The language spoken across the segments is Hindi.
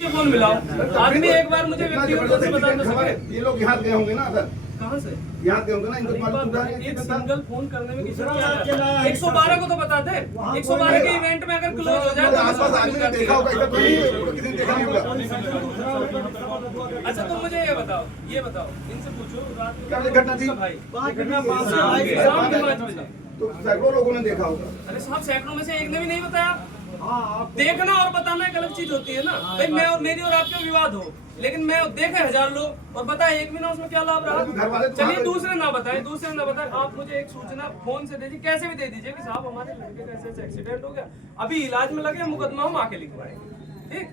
फोन मिलाओ। आदमी एक बार मुझे व्यक्तिगत रूप से बता तो सके। ये लोग यहाँ गए होंगे ना सर, कहाँ से यहाँ गए होंगे ना, इनको एक सिंगल फोन करने में किसी 112 को तो बता दे। 112 के इवेंट में अगर क्लोज हो जाए तो आसपास आदमी ने देखा होगा, ऐसा तो नहीं किसी ने देखा नहीं होगा। अच्छा तुम मुझे ये बताओ इनसे पूछो रात क्या घटना थी? भाई शाम के 5 बजे तो सैकड़ों लोगों ने देखा होगा। अरे साहब सैकड़ों में से एक ने भी नहीं बताया। देखना और बताना एक अलग चीज होती है ना भाई। मैं और मेरी और आपके विवाद हो, लेकिन मैं देखे 1000 लोग और बताए एक भी ना, उसमें क्या लाभ रहा? चलिए दूसरे ना बताए आप मुझे एक सूचना फोन से दीजिए, कैसे भी दे दीजिए कि साहब हमारे लड़के का ऐसे एक्सीडेंट हो गया, अभी इलाज में लगे, मुकदमा हम आके लिखवाएंगे, ठीक,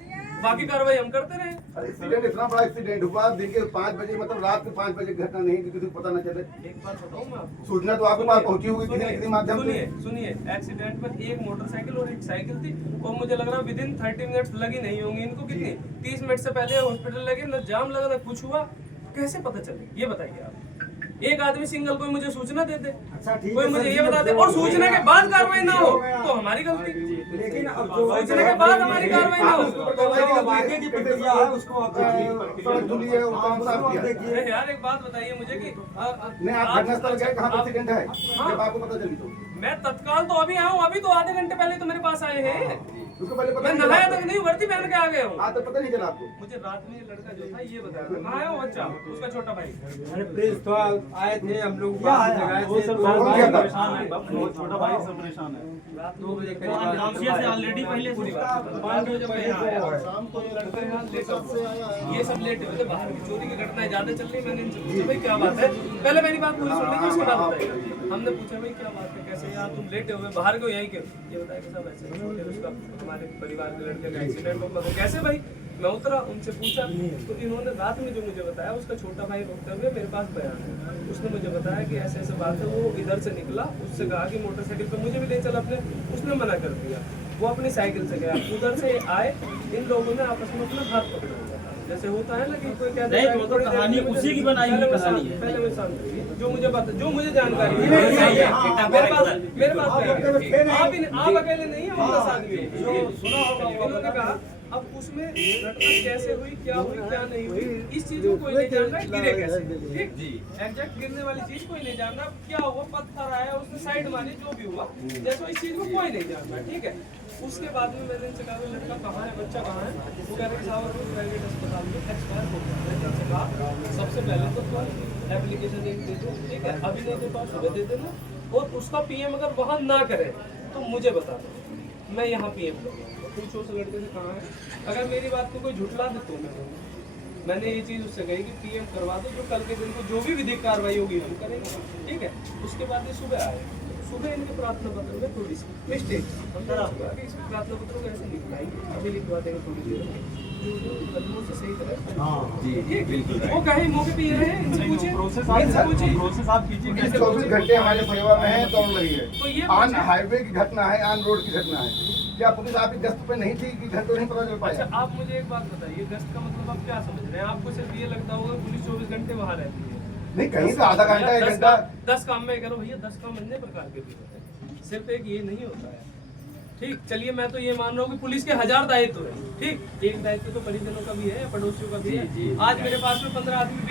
बाकी कार्रवाई हम करते रहे। एक्सीडेंट इतना बड़ा एक्सीडेंट हुआ, देखिए 5 बजे मतलब रात के 5 बजे घटना नहीं कि किसी को पता न चले। एक बात बताऊं मैं आपको, सूचना तो आपके पास पहुंची होगी किसी न किसी माध्यम से। सुनिए एक्सीडेंट पर एक मोटरसाइकिल और एक साइकिल थी और मुझे लग रहा विदिन 30 मिनट्स लगी नहीं होंगी इनको। कितनी 30 मिनट से पहले हॉस्पिटल लगे, न जाम लगा, न कुछ हुआ, कैसे पता चले ये बताइए आप। एक आदमी सिंगल कोई मुझे सूचना दे दे, कोई मुझे ये बता दे, और सूचना के बाद कार्रवाई ना हो तो हमारी गलती, लेकिन अब सूचना के बाद हमारी कार्रवाई ना हो। आगे की प्रक्रिया है उसको आप अरे यार एक बात बताइए मुझे कि नहीं, आप घटनास्थल गए, कहाँ एक्सीडेंट है जब आपको पता चली तो? मैं तत्काल तो अभी आया हूँ, अभी तो आधे घंटे पहले तो मेरे पास आए हैं। उसको पहले पता मैं नहीं नहाया चला तक नहीं, वर्दी पहन के आ गया हूँ। आज तक पता नहीं चला आपको? मुझे रात में ये लड़का जो था ये बताया था, कहाँ है वो बच्चा, उसका छोटा भाई। अरे प्लीज थोड़ा आए थे हम लोग छोटा भाई सब परेशान है। रात 2 बजे करीब से ऑलरेडी पहले पूरी बात 5 बजे जब मैं यहाँ आया शाम को ये लड़का यहाँ लेकर ये सब लेटे हुए थे बाहर की चोरी की घटनाएं ज्यादा चल रही। मैंने इनसे पूछा भाई क्या बात है, पहले मेरी बात पूरी सुन लीजिए उसके बाद बताइए। हमने पूछा भाई क्या बात है, कैसे यार तुम लेटे हुए बाहर क्यों, यहीं क्यों? ये बताया कि सब ऐसे छोटे उसका हमारे परिवार के लड़के का एक्सीडेंट हो गया। कैसे भाई? मैं उतरा, उनसे पूछा तो इन्होंने रात में जो मुझे बताया उसका छोटा भाई रोकते हुए मेरे पास बयान है। उसने मुझे बताया कि ऐसे ऐसे बात है, वो इधर से निकला, उससे कहा कि मोटरसाइकिल पे मुझे भी ले चल अपने, उसने मना कर दिया, वो अपनी साइकिल से गया। उधर से आए, इन लोगों ने आपस में अपना हाथ पकड़ लिया, जैसे होता है ना कि कोई कहता है तो कहानी उसी की बनाई हुई कहानी है। पहले मैं शांत रहिए, जो मुझे जानकारी है मेरे पास आप अकेले नहीं है, हमारे साथ भी इन्होंने कहा। अब उसमें घटना कैसे हुई, क्या नहीं हुई, इस चीज को कोई नहीं जान रहा, गिरे कैसे, ठीक जी, एग्जैक्ट गिरने वाली चीज कोई नहीं जान रहा, क्या हुआ, पत्थर आया, उसने साइड मारी, जो भी हुआ, जैसे इस चीज को कोई नहीं जान रहा, ठीक है। उसके बाद में मैंने इनसे कहा लड़का कहाँ है, बच्चा कहाँ है, वो कह रहे हैं साहब प्राइवेट अस्पताल में एक्सपायर हो गया। मैंने इनसे कहा सबसे पहले तो एप्लीकेशन एक दे दो, ठीक है, अभी नहीं दे पाओ सुबह दे देना, और उसका पीएम अगर वहाँ ना करे तो मुझे बता दो, मैं यहाँ पीएम करूँगा। पूछो उस लड़के से कहाँ है, अगर मेरी बात को कोई झुठला दे तो मैंने ये चीज़ उससे कही कि पीएम करवा दो, जो कल के दिन को जो भी विधिक कार्रवाई होगी हम करेंगे, ठीक है। उसके बाद ये सुबह आए, सुबह इनके प्रार्थना पत्र में थोड़ी सी मिस्टेक, इसमें प्रार्थना पत्र को ऐसे लिखवाएंगे, अभी लिखवा देंगे थोड़ी देर में, से सही तरह वो कहे मौके पे ये रहे, इनसे पूछे प्रोसेस आप कीजिए। 24 घंटे हमारे परिवार में है, दौड़ रही तो है, ये ऑन हाईवे की घटना है, ऑन रोड की घटना है। क्या पुलिस आपकी गश्त पे नहीं थी कि घंटों नहीं पता चल पाया? अच्छा आप मुझे एक बात बताइए, गश्त का मतलब आप क्या समझ रहे हैं? आपको सिर्फ ये लगता होगा पुलिस 24 घंटे वहाँ रहती है? नहीं, कहीं तो आधा घंटा 1 घंटा 10 काम में करो भैया, 10 काम अन्य प्रकार के भी होते हैं, सिर्फ एक ये नहीं होता है, ठीक। चलिए मैं तो ये मान रहा हूँ कि पुलिस के 1000 दायित्व है, ठीक, एक दायित्व तो परिजनों का भी है, पड़ोसियों का भी है। आज मेरे पास में 15 आदमी